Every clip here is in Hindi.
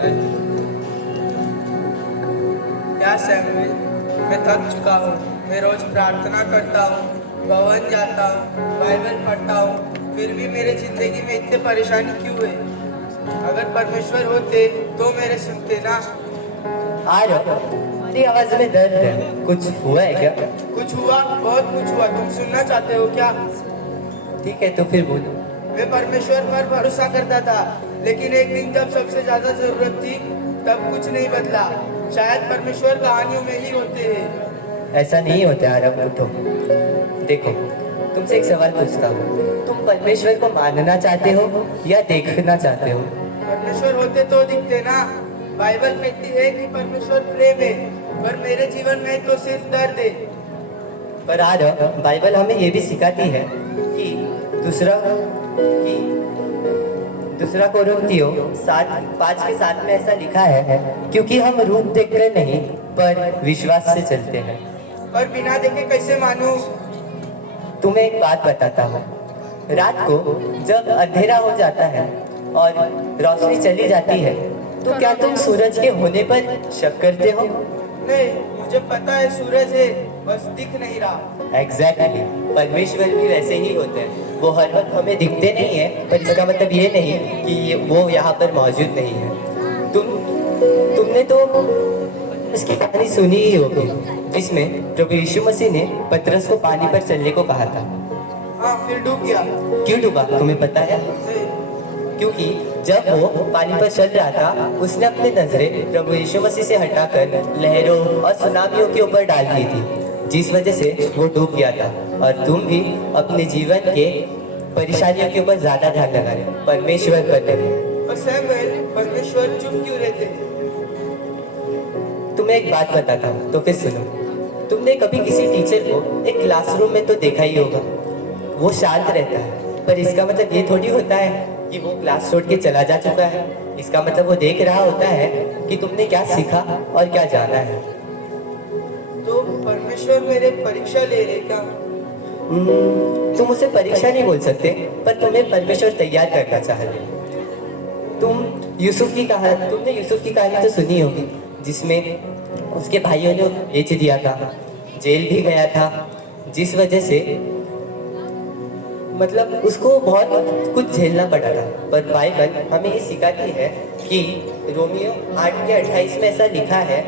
क्या सैमुअल, मैं थक चुका हूँ। मैं रोज प्रार्थना करता हूँ, भवन जाता हूँ, बाइबल पढ़ता हूँ, फिर भी मेरे जिंदगी में इतने परेशानी क्यों है? अगर परमेश्वर होते तो मेरे सुनते ना। आ रहा तुम्हारी आवाज में दर्द है, कुछ हुआ है क्या? कुछ हुआ, बहुत कुछ हुआ। तुम सुनना चाहते हो क्या? ठीक है तो फिर बोलो। मैं परमेश्वर पर भरोसा करता था, लेकिन एक दिन जब सबसे ज्यादा जरूरत थी तब कुछ नहीं बदला। शायद परमेश्वर कहानियों में ही होते हैं। ऐसा नहीं होता आरव, उठो। देखो, तुमसे एक सवाल पूछता हूँ, तुम परमेश्वर को मानना चाहते हो या देखना चाहते हो? परमेश्वर होते तो दिखते ना। बाइबल कहती है कि परमेश्वर प्रेम है, पर मेरे जीवन में तो सिर्फ दर्द है। पर आरव, बाइबल हमें ये भी सिखाती है कि कि दूसरा कोरिन्थियों 7:5 में ऐसा लिखा है, क्योंकि हम रूप देखकर नहीं पर विश्वास से चलते हैं। पर बिना देखे कैसे मानूं? तुम्हें एक बात बताता हूँ, रात को जब अंधेरा हो जाता है और रोशनी चली जाती है, तो क्या तुम सूरज के होने पर शक करते हो? नहीं, मुझे पता है सूरज है, बस दिख नहीं रहा। एग्जैक्टली, परमेश्वर भी वैसे ही होते हैं। वो हर वक्त हमें दिखते नहीं है, पर इसका मतलब ये नहीं कि वो यहाँ पर मौजूद नहीं है। तुमने तो इसकी कहानी सुनी ही होगी, जिसमें प्रभु यीशु मसीह ने पतरस को पानी पर चलने को कहा था। हाँ, फिर डूब गया। क्यों डूबा तुम्हें पता है? नहीं। क्योंकि जब वो पानी पर चल रहा था, उसने अपनी नजरें प्रभु यीशु मसीह से हटाकर लहरों और सुनामियों के ऊपर डाल दी थी, जिस वजह से वो डूब गया था। और तुम भी अपने जीवन के परेशानियों के ऊपर ज्यादा ध्यान लगा रहे हो, परमेश्वर पर नहीं। और सैमुअल, परमेश्वर चुप क्यों रहते हैं? तुम्हें एक बात बताता हूँ तो फिर सुनो। तुमने कभी किसी टीचर को एक क्लासरूम में तो देखा ही होगा, वो शांत रहता है, पर इसका मतलब ये थोड़ी होता है कि वो क्लास छोड़ के चला जा चुका है। इसका मतलब वो देख रहा होता है कि तुमने क्या सीखा और क्या जाना है। तो परमेश्वर मेरे परीक्षा ले रहे क्या? तुम उसे परीक्षा नहीं बोल सकते, पर तुम्हें परमेश्वर तैयार करना चाह रहे। तुमने यूसुफ की कहानी तो सुनी होगी, जिसमें उसके भाइयों ने बेच दिया था, जेल भी गया था, जिस वजह से मतलब उसको बहुत कुछ झेलना पड़ा था। पर बाइबल हमें ये सिखाती है कि रोमियो 8:28 में ऐसा लिखा है,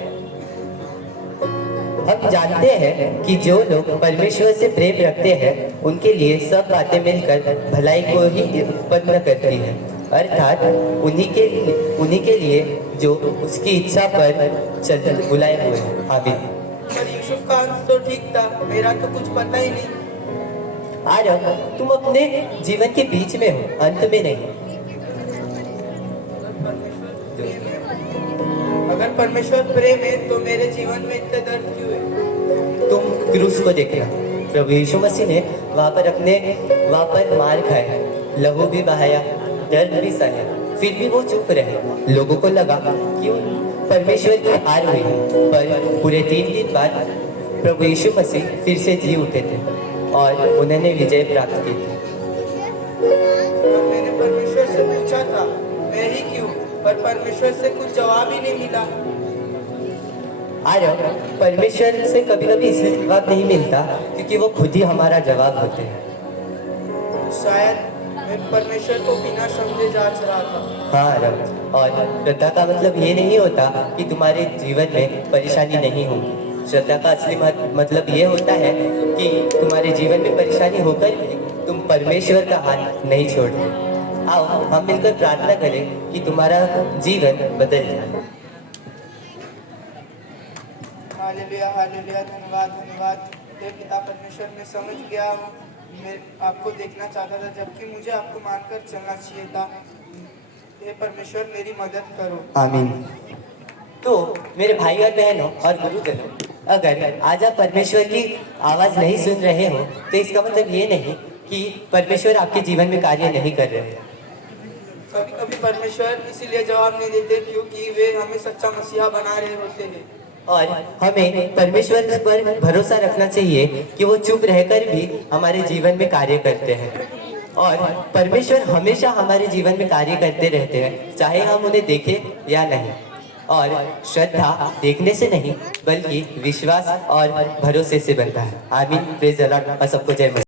हम जानते हैं कि जो लोग परमेश्वर से प्रेम रखते हैं उनके लिए सब बातें मिलकर भलाई को ही उत्पन्न करती है, अर्थात उन्हीं के लिए जो उसकी इच्छा पर चल बुलाए हुए हैं। आमीन। पर यूसुफ का अंत तो ठीक था, मेरा तो कुछ पता ही नहीं। आरव, तुम अपने जीवन के बीच में हो, अंत में नहीं। अगर परमेश्वर प्रेम है तो मेरे जीवन में इतने दर्द क्यों है? तुम क्रूस को देखना, प्रभु यीशु मसीह ने वहाँ पर मार खाया, लहू भी बहाया, दर्द भी सहा, फिर भी वो चुप रहे। लोगों को लगा कि परमेश्वर की हार हुई, पर पूरे 3 दिन बाद प्रभु यीशु मसीह फिर से जी उठे थे और उन्होंने विजय प्राप्त की थी। और मैंने परमेश्वर से पूछा था, मैं ही क्यों? पर परमेश्वर से कुछ जवाब ही नहीं मिला। आरव, परमेश्वर से कभी कभी इसलिए जवाब नहीं मिलता क्योंकि वो खुद ही हमारा जवाब होते हैं। शायद मैं परमेश्वर को बिना समझे जांच रहा था। हाँ आरव, और श्रद्धा का मतलब ये नहीं होता कि तुम्हारे जीवन में परेशानी नहीं होगी। श्रद्धा का असली मतलब ये होता है कि तुम्हारे जीवन में परेशानी होकर भी तुम परमेश्वर का हाथ नहीं छोड़ते। आओ हम मिलकर प्रार्थना करें कि तुम्हारा जीवन बदल जाए। हालेलुया, हालेलुया, धन्यवाद, धन्यवाद। हे पिता परमेश्वर, मैं समझ गया हूँ, मैं आपको देखना चाहता था जबकि मुझे आपको मानकर चलना चाहिए था। हे परमेश्वर, मेरी मदद करो। आमीन। तो मेरे भाई और बहनों और गुरुजनों, अगर आज आप परमेश्वर की आवाज नहीं सुन रहे हो तो इसका मतलब ये नहीं कि परमेश्वर आपके जीवन में कार्य नहीं कर रहे हैं। कभी कभी परमेश्वर इसीलिए जवाब नहीं देते क्योंकि वे हमें सच्चा मसीहा बना रहे होते हैं। और हमें परमेश्वर पर भरोसा रखना चाहिए कि वो चुप रहकर भी हमारे जीवन में कार्य करते हैं। और परमेश्वर हमेशा हमारे जीवन में कार्य करते रहते हैं, चाहे हम उन्हें देखें या नहीं। और श्रद्धा देखने से नहीं बल्कि विश्वास और भरोसे से बनता है। आमीन। प्रेज़ द लॉर्ड और सबको जय मसीह।